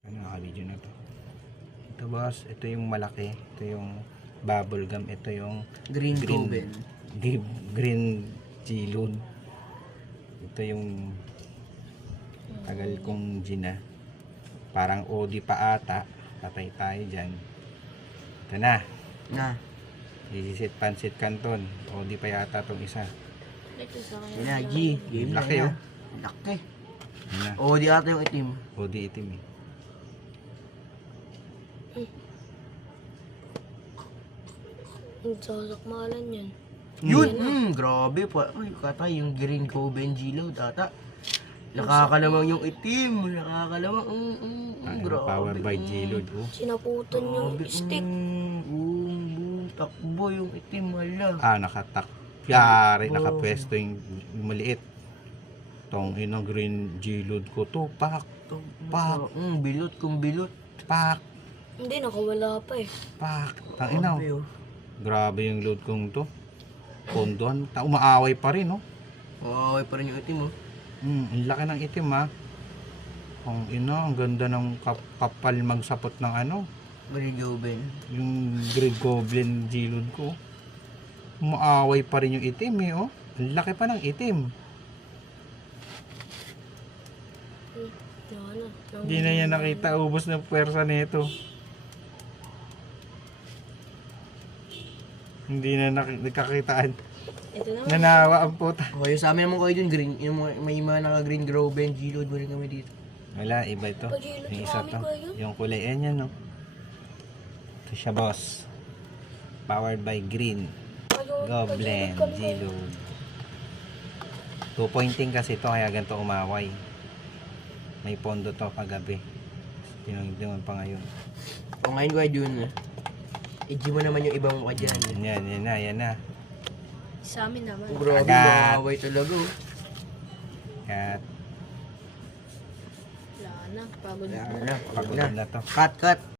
Nakaka-video na to. Ito boss, ito yung malaki. Ito yung bubble gum. Ito yung Green Goben. green G-Load. Ito yung tagal kong gina. Parang OD pa ata. Patay tayo dyan. Ito na. Na. Isisit Pansit Canton. OD pa yata itong isa. Yan na, G. Game Laki, na oh. Laki. Yan na. O, di ata yung itim. OD itim eh. Ang sasakmalan yan. Yun! Grabe pa. Ay, katay yung Green Goben G-Load ata. Nakakalawang yung itim. Nakakalawang. Grabe. Power by G-Load. Oh. Sinaputan yung Grabe. stick. Takbo yung itim. Hala. Nakatak. Yari, nakapwesto yung maliit. Tong ino green G-Load ko to. Pak. Pak. Bilot kung bilot. Pak. Hindi, nakawala pa eh. Pak. Tanginaw. Grabe, oh. Grabe yung load kong to. Pondohan. Umaaway pa rin, no? Okay pa rin yung itim, oh. Ang laki ng itim, ha? Ang ang ganda ng kapal magsapot ng ano. Green Goben. Yung Green Goblin G-Load ko. Umaaway pa rin yung itim, eh, oh. Ang laki pa ng itim. Hindi na yan nakita. Ubos na puwersa nito. Hindi na nagkakitaan. Ito naman. Nanawa ang puta. Okay, sa amin naman kayo dun, green. Yung may mga naka-green Goben G-Load mo rin kami dito. Wala, iba ito. Pag-G-Load Yung sa isa amin to. ko yun. Yung kulay yan, no? Ito siya, boss. Powered by Green Goblin G-Load. 2-pointing kasi ito, kaya ganito umaway. May pondo to kagabi. Tinunod pa ngayon. O ngayon ko dun, i-G mo naman yung ibang mukha dyan. Yan na. Sa amin naman. Grabe, Agad. makaway talaga, oh. At Wala na. Pagod Wala na. na, pagod na. na to. Cut.